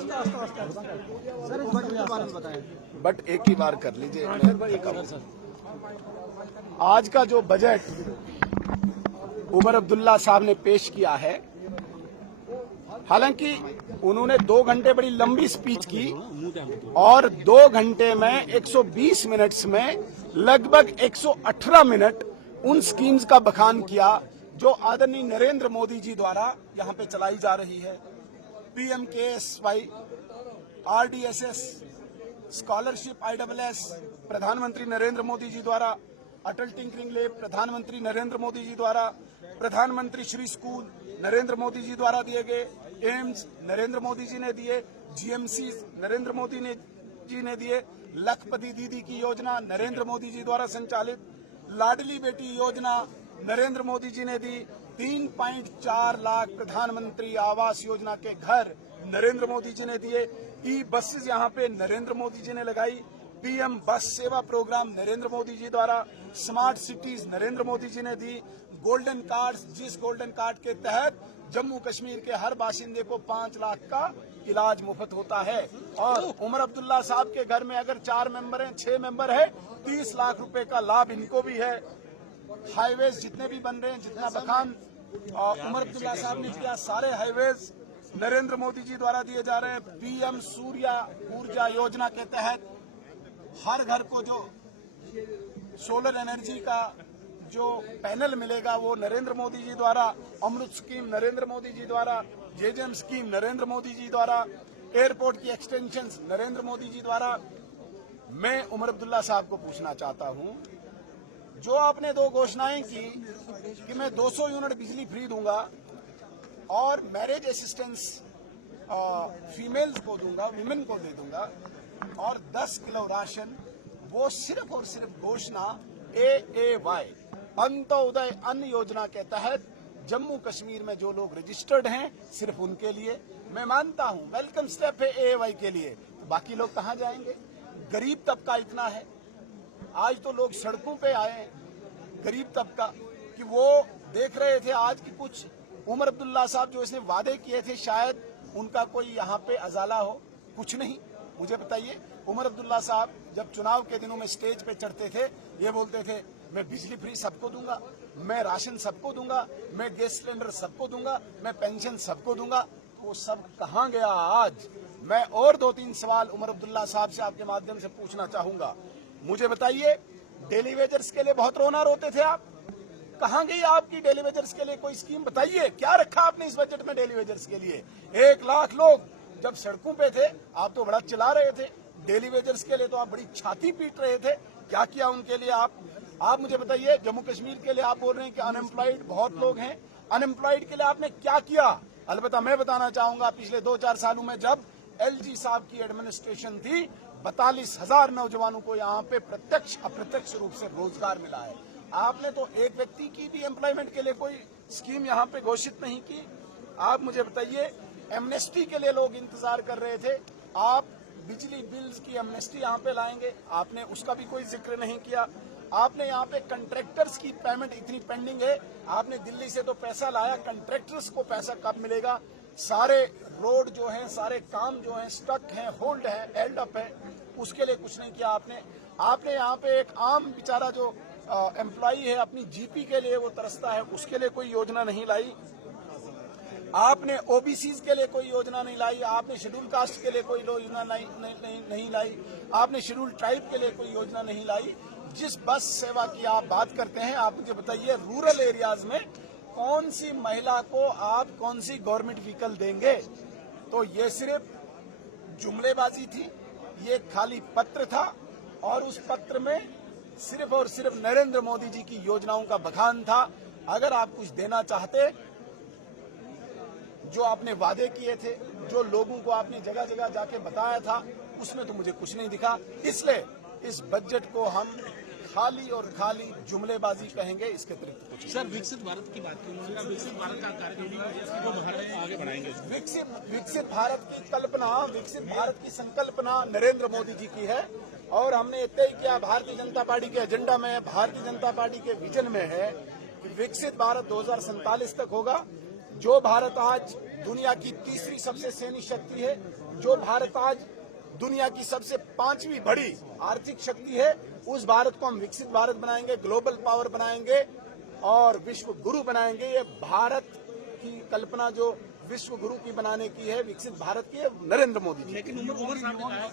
Sir इस budget के बारे में बताएं। बट एक ही बार कर लीजिए। आज का जो बजट उमर अब्दुल्ला साहब ने पेश किया है, हालांकि उन्होंने 2 घंटे बड़ी लंबी स्पीच की और 2 घंटे में 120 मिनट्स में लगभग 118 मिनट उन स्कीम्स का बखान किया जो आदरणीय नरेंद्र मोदी जी द्वारा यहां पे चलाई जा रही है। PMKSY, RDSS, स्कॉलरशिप ISS प्रधानमंत्री नरेंद्र मोदी जी द्वारा, अटल टिंकरिंग लैब प्रधानमंत्री नरेंद्र मोदी जी द्वारा, प्रधानमंत्री श्री स्कूल नरेंद्र मोदी जी द्वारा दिए गए, एम्स नरेंद्र मोदी जी ने दिए, GMC नरेंद्र मोदी जी ने दिए, लखपति दीदी की योजना नरेंद्र मोदी जी द्वारा संचालित, लाडली बेटी योजना नरेंद्र मोदी जी ने दी, 3.4 लाख प्रधानमंत्री आवास योजना के घर नरेंद्र मोदी जी ने दिए, बसेस यहाँ पे नरेंद्र मोदी जी ने लगाई, PM बस सेवा प्रोग्राम नरेंद्र मोदी जी द्वारा, स्मार्ट सिटीज नरेंद्र मोदी जी ने दी, गोल्डन कार्ड, जिस गोल्डन कार्ड के तहत जम्मू कश्मीर के हर बाशिंदे को 5 लाख का इलाज मुफ्त होता है। और उमर अब्दुल्ला साहब के घर में अगर 4 मेंबर हैं, 6 मेंबर है, 30 लाख रुपए का लाभ इनको भी है। हाईवेज जितने भी बन रहे हैं, जितना बखान उमर अब्दुल्ला साहब ने किया, सारे हाईवेज नरेंद्र मोदी जी द्वारा दिए जा रहे हैं। PM सूर्या ऊर्जा योजना के तहत हर घर को जो सोलर एनर्जी का जो पैनल मिलेगा वो नरेंद्र मोदी जी द्वारा, अमृत स्कीम नरेंद्र मोदी जी द्वारा, JJM स्कीम नरेंद्र मोदी जी द्वारा, एयरपोर्ट की एक्सटेंशन नरेंद्र मोदी जी द्वारा। मैं उमर अब्दुल्ला साहब को पूछना चाहता हूं, जो आपने 2 घोषणाएं की कि मैं 200 यूनिट बिजली फ्री दूंगा और मैरिज असिस्टेंस फीमेल्स को दूंगा, विमेन को दे दूंगा, और 10 किलो राशन, वो सिर्फ और सिर्फ घोषणा AAY अंत्योदय अन्न योजना के तहत जम्मू कश्मीर में जो लोग रजिस्टर्ड हैं सिर्फ उनके लिए। मैं मानता हूं वेलकम स्टेप है AAY के लिए, तो बाकी लोग कहां जाएंगे? गरीब तबका इतना है, आज तो लोग सड़कों पे आए, गरीब तबका, कि वो देख रहे थे आज की कुछ उमर अब्दुल्ला साहब जो इसने वादे किए थे शायद उनका कोई यहाँ पे अजाला हो, कुछ नहीं। मुझे बताइए, उमर अब्दुल्ला साहब जब चुनाव के दिनों में स्टेज पे चढ़ते थे, ये बोलते थे मैं बिजली फ्री सबको दूंगा, मैं राशन सबको दूंगा, मैं गैस सिलेंडर सबको दूंगा, मैं पेंशन सबको दूंगा। तो वो सब कहाँ गया आज? मैं और 2-3 सवाल उमर अब्दुल्ला साहब से आपके माध्यम से पूछना चाहूंगा। मुझे बताइए, डेली वेजर्स के लिए बहुत रोना रोते थे आप, कहां गई आपकी डेली वेजर्स के लिए कोई स्कीम? बताइए, क्या रखा आपने इस बजट में डेली वेजर्स के लिए? 1 लाख लोग जब सड़कों पे थे आप तो बड़ा चिल्ला रहे थे, डेली वेजर्स के लिए तो आप बड़ी छाती पीट रहे थे। क्या किया उनके लिए आप मुझे बताइए। जम्मू कश्मीर के लिए आप बोल रहे हैं कि अनएम्प्लॉयड बहुत लोग हैं, अनएम्प्लॉयड के लिए आपने क्या किया? अलबत्ता मैं बताना चाहूंगा, पिछले 2-4 सालों में जब LG साहब की एडमिनिस्ट्रेशन थी, 42,000 नौजवानों को यहाँ पे प्रत्यक्ष अप्रत्यक्ष रूप से रोजगार मिला है। आपने तो एक व्यक्ति की भी एम्प्लॉयमेंट के लिए कोई स्कीम यहाँ पे घोषित नहीं की। आप मुझे बताइए, एमनेस्टी के लिए लोग इंतजार कर रहे थे, आप बिजली बिल्स की एमनेस्टी यहाँ पे लाएंगे, आपने उसका भी कोई जिक्र नहीं किया। आपने यहाँ पे कंट्रैक्टर्स की पेमेंट इतनी पेंडिंग है, आपने दिल्ली से तो पैसा लाया, कंट्रैक्टर्स को पैसा कब मिलेगा? सारे रोड जो है, सारे काम जो है स्टक है, होल्ड है, हेल्ड अप है, उसके लिए कुछ नहीं किया आपने यहाँ पे एक आम बेचारा जो एम्प्लॉई है अपनी GP के लिए वो तरसता है, उसके लिए कोई योजना नहीं लाई। आपने OBCs के लिए कोई योजना नहीं लाई, आपने शेड्यूल कास्ट के लिए कोई योजना नहीं लाई, आपने शेड्यूल ट्राइब के लिए कोई योजना नहीं लाई। जिस बस सेवा की आप बात करते हैं, आप मुझे बताइए, रूरल एरियाज में कौन सी महिला को आप कौन सी गवर्नमेंट व्हीकल देंगे? तो ये सिर्फ जुमलेबाजी थी, ये खाली पत्र था, और उस पत्र में सिर्फ और सिर्फ नरेंद्र मोदी जी की योजनाओं का बखान था। अगर आप कुछ देना चाहते, जो आपने वादे किए थे, जो लोगों को आपने जगह जगह जाके बताया था, उसमें तो मुझे कुछ नहीं दिखा। इसलिए इस बजट को हम खाली और खाली जुमलेबाजी कहेंगे, इसके अतिरिक्त कुछ। सर, विकसित भारत की बात की, विकसित भारत का कार्यक्रम आगे बढ़ाएंगे। विकसित भारत की कल्पना, विकसित भारत की संकल्पना नरेंद्र मोदी जी की है, और हमने तय किया, भारतीय जनता पार्टी के एजेंडा में, भारतीय जनता पार्टी के विजन में है कि विकसित भारत 2047 तक होगा। जो भारत आज दुनिया की तीसरी सबसे सैन्य शक्ति है, जो भारत आज दुनिया की सबसे 5वीं बड़ी आर्थिक शक्ति है, उस भारत को हम विकसित भारत बनाएंगे, ग्लोबल पावर बनाएंगे और विश्व गुरु बनाएंगे। ये भारत की कल्पना जो विश्व गुरु की बनाने की है, विकसित भारत की है, नरेंद्र मोदी जी। लेकिन उमर साहब ने कहा